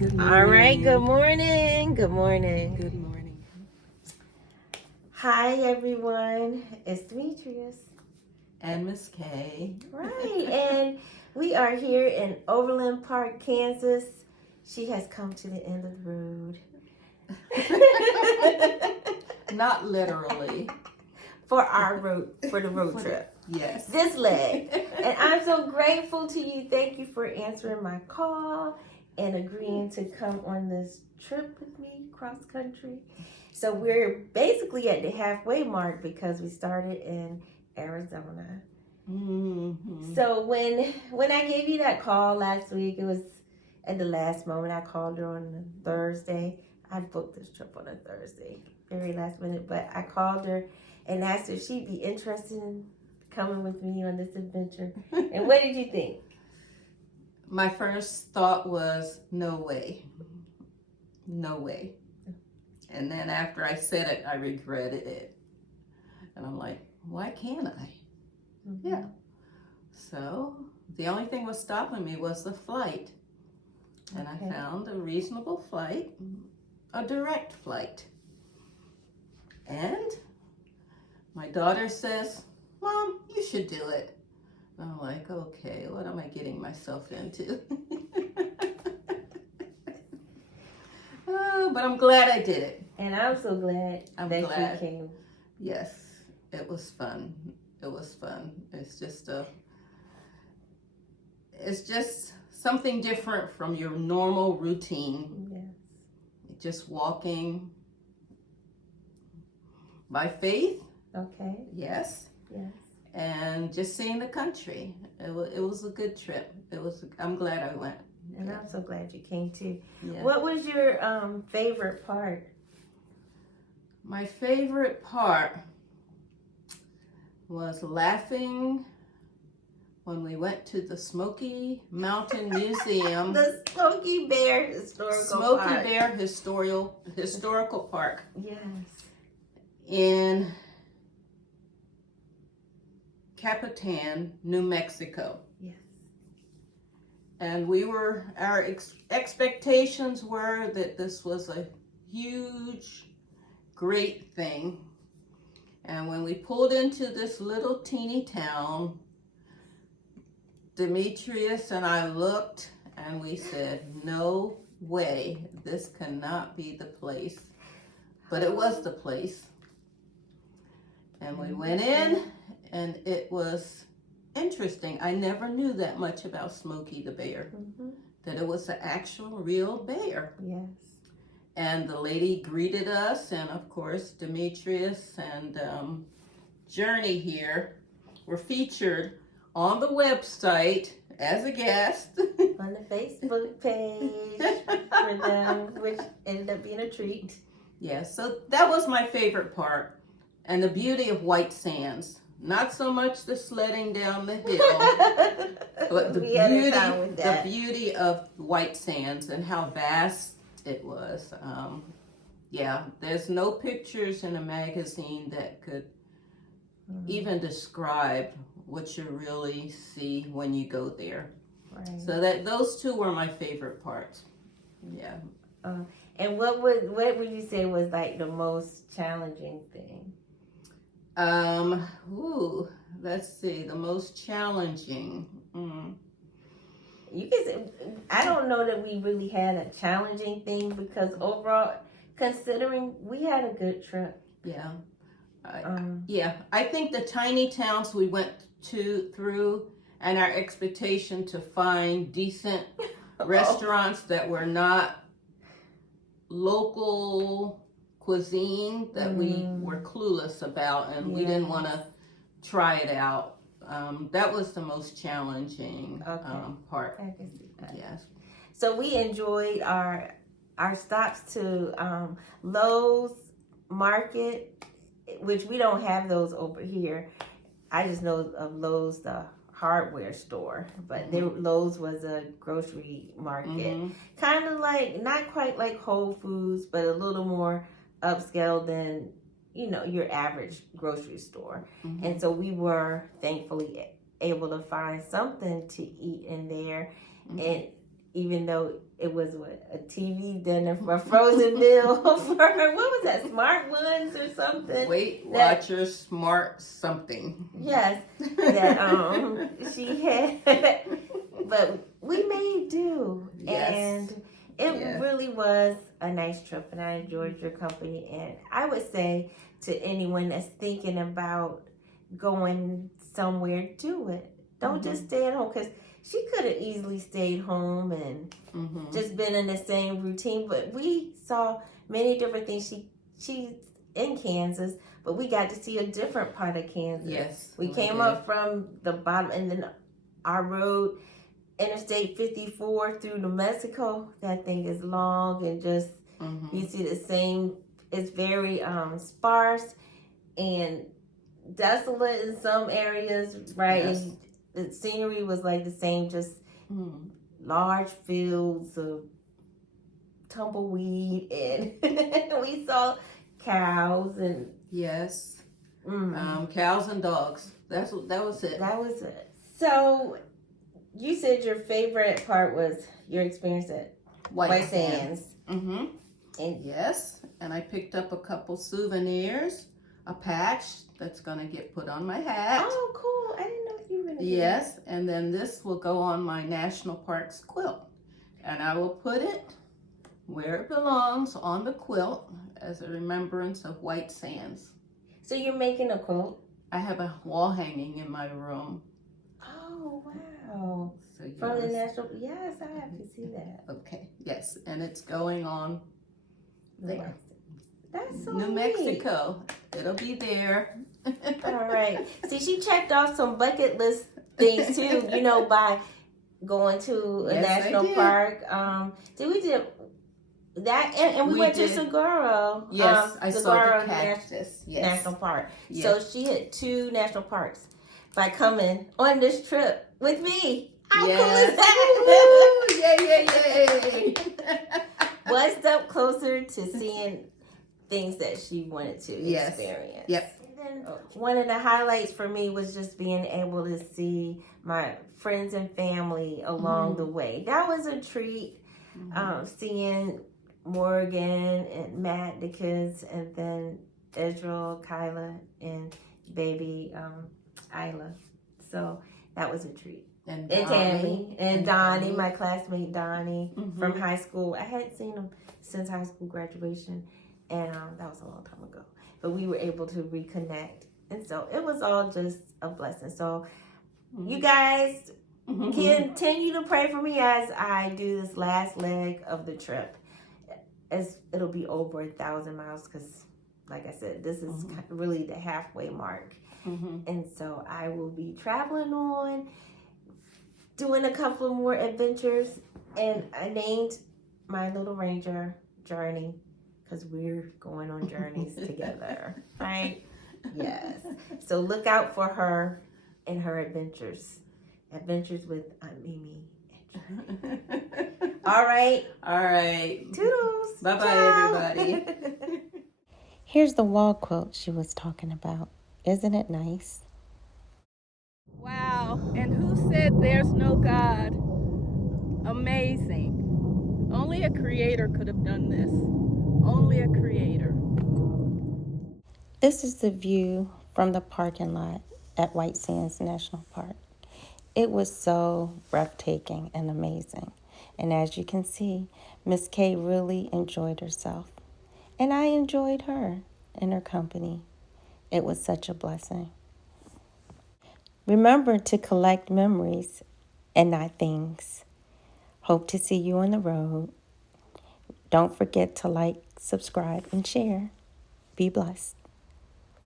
Good morning. All right, good morning. Good morning. Good morning. Hi, everyone. It's Demetrius. And Miss Kay. Right, and we are here in Overland Park, Kansas. She has come to the end of the road. Not literally. For the road trip. Yes. This leg. And I'm so grateful to you. Thank you for answering my call and agreeing to come on this trip with me cross country. So we're basically at the halfway mark because we started in Arizona. Mm-hmm. So when I gave you that call last week, it was at the last moment. I called her on a Thursday. I booked this trip on a Thursday, very last minute, but I called her and asked her if she'd be interested in coming with me on this adventure. And what did you think? My first thought was, no way. No way. And then after I said it, I regretted it. And I'm like, why can't I? Mm-hmm. Yeah. So the only thing was stopping me was the flight. And Okay. I found a reasonable flight, a direct flight. And my daughter says, Mom, you should do it. And I'm like, okay, what am I getting myself into? But I'm glad I did it. And I'm so glad that you came. Yes, it was fun. It was fun. It's just something different from your normal routine. Yes. Just walking by faith. Okay. Yes. Yes. And just seeing the country. It was a good trip. I'm glad I went. And I'm so glad you came too. Yeah. What was your favorite part? My favorite part was laughing when we went to the Smoky Mountain Museum. The Smoky Bear Historical Park. Historical Park. Yes. In Capitan, New Mexico. Yes. And our expectations were that this was a huge, great thing. And when we pulled into this little teeny town, Demetrius and I looked and we said, no way, this cannot be the place. But it was the place. And we went in and it was interesting. I never knew that much about Smokey the Bear. Mm-hmm. That it was an actual real bear. Yes. And the lady greeted us, and of course Demetrius and Journey here were featured on the website as a guest. On the Facebook page for them, which ended up being a treat. Yeah, so that was my favorite part. And the beauty of White Sands. Not so much the sledding down the hill, but the beauty of White Sands and how vast it was. Yeah, there's no pictures in a magazine that could even describe what you really see when you go there. Right. So those two were my favorite parts. Yeah. And what would you say was like the most challenging thing? Let's see, the most challenging. You can say, I don't know that we really had a challenging thing because overall, considering we had a good trip. Yeah. I think the tiny towns we went through and our expectation to find decent restaurants that were not local cuisine that we were clueless about and we didn't want to try it out. That was the most challenging part. I can see that. Yes. So we enjoyed our stops to Lowe's Market, which we don't have those over here. I just know of Lowe's, the hardware store, but Lowe's was a grocery market. Kind of like, not quite like Whole Foods, but a little more upscale than, your average grocery store. And so we were thankfully able to find something to eat in there. And even though it was a TV dinner for a frozen meal for her. What was that? Smart Ones or something? Weight Watchers Smart something. Yes, that she had, but we made do, Yes. and it really was a nice trip, and I enjoyed your company. And I would say to anyone that's thinking about going somewhere, do it. Don't just stay at home, because she could have easily stayed home and just been in the same routine. But we saw many different things. She's in Kansas, but we got to see a different part of Kansas. Yes. We came up from the bottom, and then our road, Interstate 54 through New Mexico, that thing is long and just, you see the same, it's very sparse and desolate in some areas, right? Yes. And the scenery was like the same, just large fields of tumbleweed, and we saw cows and cows and dogs. That was it. That was it. So you said your favorite part was your experience at White Sands. And yes, and I picked up a couple souvenirs, a patch that's gonna get put on my hat. Oh, cool! I didn't know if you were gonna. Yes, and then this will go on my National Parks quilt, and I will put it where it belongs on the quilt as a remembrance of White Sands. So you're making a quilt? I have a wall hanging in my room. Oh, wow. So from the National, yes, I have to see that. Okay, yes, and it's going on there. That's so New neat. Mexico. It'll be there. All right. See, she checked off some bucket list things too, you know, by going to a national park. We did that, and we went to Saguaro. Yes, I Saguaro saw the cactus. National Park. Yes. So she hit 2 national parks by coming on this trip with me. How cool is that? Yay! One step closer to seeing things that she wanted to experience. Yep. And then one of the highlights for me was just being able to see my friends and family along the way. That was a treat. Seeing Morgan and Matt, the kids, and then Israel, Kyla, and baby Isla. So that was a treat. And Tammy and Donnie, my classmate Donnie from high school. I hadn't seen him since high school graduation, and that was a long time ago. But we were able to reconnect, and so it was all just a blessing. So you guys continue to pray for me as I do this last leg of the trip. As it'll be over 1,000 miles, because, like I said, this is really the halfway mark, and so I will be traveling on, doing a couple of more adventures, and I named my little Ranger Journey, because we're going on journeys together, right? Yes. So look out for her and her adventures with Aunt Mimi. All right. Toodles. Bye-bye, everybody. Here's the wall quilt she was talking about. Isn't it nice? Wow. And who said there's no God? Amazing. Only a creator could have done this. Only a creator. This is the view from the parking lot at White Sands National Park. It was so breathtaking and amazing. And as you can see, Miss Kay really enjoyed herself. And I enjoyed her and her company. It was such a blessing. Remember to collect memories and not things. Hope to see you on the road. Don't forget to like, subscribe, and share. Be blessed.